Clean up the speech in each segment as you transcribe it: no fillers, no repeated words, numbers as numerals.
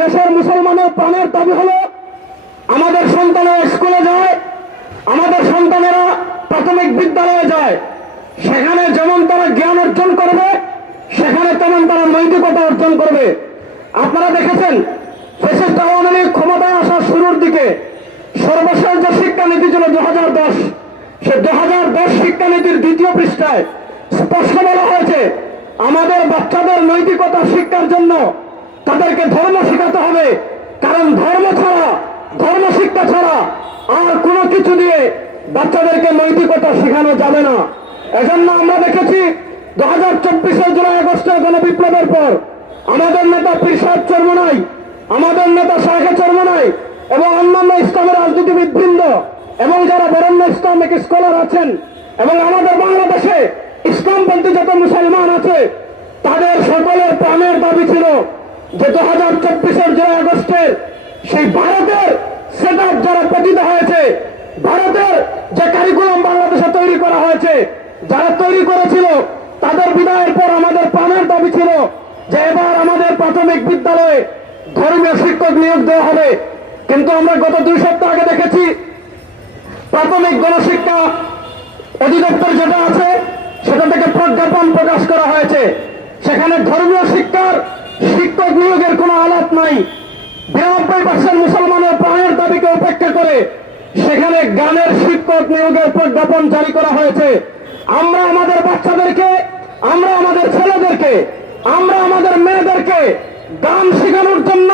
এদেশের মুসলমানের প্রাণের দাবি হলো আমাদের সন্তানেরা স্কুলে যায়, আমাদের সন্তানেরা প্রাথমিক বিদ্যালয়ে যায়, সেখানে যেমন তারা জ্ঞান অর্জন করবে, সেখানে তেমন তারা নৈতিকতা অর্জন করবে। আপনারা দেখেছেন ফ্যাসিস্ট আওয়ামী লীগ ক্ষমতায় আসার শুরুর দিকে সর্বশেষ যে শিক্ষানীতি ছিল 2010, সে 2010 শিক্ষানীতির 2য় পৃষ্ঠায় স্পষ্ট বলা হয়েছে আমাদের বাচ্চাদের নৈতিকতা শিক্ষার জন্য তাদেরকে ধর্ম শেখাতে হবে, কারণ ধর্ম শিক্ষা ছাড়া আর কোনো কিছু দিয়ে বাচ্চাদেরকে নৈতিকতা শেখানো যাবে না। এজন্য আমরা দেখেছি 2024 জুলাই আগস্টের গণবিপ্লবের পর আমাদের নেতা পীর সাহেব চরমনাই, আমাদের নেতা শাহেখ চরমনাই এবং অন্যান্য ইসলামের রাজনীতিবিদ বৃন্দ এবং যারা বরেণ্য ইসলামিক স্কলার আছেন এবং আমাদের বাংলাদেশে ইসলামপন্থী যত মুসলমান আছে, তাদের সকলের প্রাণের দাবি ছিল যে 2024 জুলাই আগস্টের সেই ভারতের সেটআপ যারা পতিত হয়েছে, ভারতের যে কারিকুলাম বাংলাদেশে তৈরি করা হয়েছে, যারা তৈরি করেছিল তাদের বিদায়ের পর আমাদের প্রাণের দাবি ছিল যে এবার আমাদের প্রাথমিক বিদ্যালয়ে ধর্মীয় শিক্ষক নিয়োগ দেওয়া হবে। কিন্তু আমরা গত 2 সপ্তাহ আগে দেখেছি প্রাথমিক গণশিক্ষা অধিদপ্তর যেটা আছে সেটা থেকে প্রজ্ঞাপন প্রকাশ করা হয়েছে, সেখানে ধর্মীয় শিক্ষার শিক্ষক নিয়োগের কোনো আলাপ নাই। 92% মুসলমানের প্রাণের দাবিকে উপেক্ষা করে সেখানে গানের শিক্ষক নিয়োগের প্রজ্ঞাপন জারি করা হয়েছে। আমরা আমাদের বাচ্চাদেরকে, আমরা আমাদের ছেলেদেরকে, আমরা আমাদের মেয়েদেরকে গান শেখানোর জন্য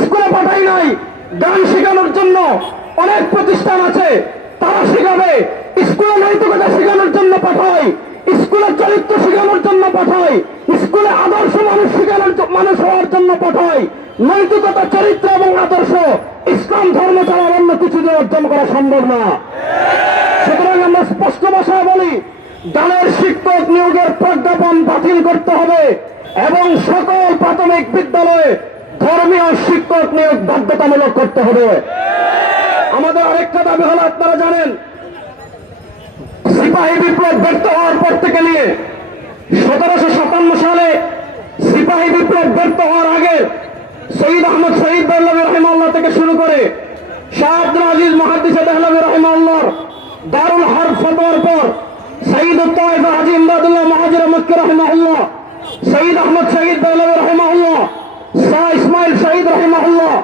স্কুলে পাঠাই নাই। গান শেখানোর জন্য অনেক প্রতিষ্ঠান আছে, তারা শেখাবে। স্কুলে নৈতিকতা শেখানোর জন্য পাঠাই, স্কুলে চরিত্র শেখানোর জন্য পাঠাই, স্কুলে আদর্শ মানুষ হওয়ার জন্য পাঠাই। নৈতিকতা, চরিত্র এবং আদর্শ ইসলাম ধর্ম ছাড়া অন্য কিছু দিয়ে অর্জন করা সম্ভব না। সুতরাং আমরা স্পষ্ট ভাষায় বলি, গানের শিক্ষক নিয়োগের প্রজ্ঞাপন বাতিল করতে হবে এবং সকল প্রাথমিক বিদ্যালয়ে ধর্মীয় শিক্ষক নিয়োগ বাধ্যতামূলক করতে হবে। আমাদের আরেকটা দাবি হলো, আপনারা জানেন সিপাহী বিপ্লব ব্যর্থ হওয়ার পর থেকে নিয়ে 1757 সালে সিপাহী বিপ্লব ব্যর্থ হওয়ার আগে শহীদ আহমদ শহীদ দেহলভী রাহিমাহুল্লাহ থেকে শুরু করে শাহ আব্দুল আজিজ মুহাদ্দিস দেহলভী রাহিমাহুল্লাহর দারুল হারব ফতোয়ার পর শহীদ উত্তাইফ হাজী ইমদাদুল্লাহ মুহাজির মক্কি রাহিমাহুল্লাহ, শহীদ আহমদ শহীদ দেহলভী রাহিমাহুল্লাহ, শাহ ইসমাইল শহীদ রাহিমাহুল্লাহ,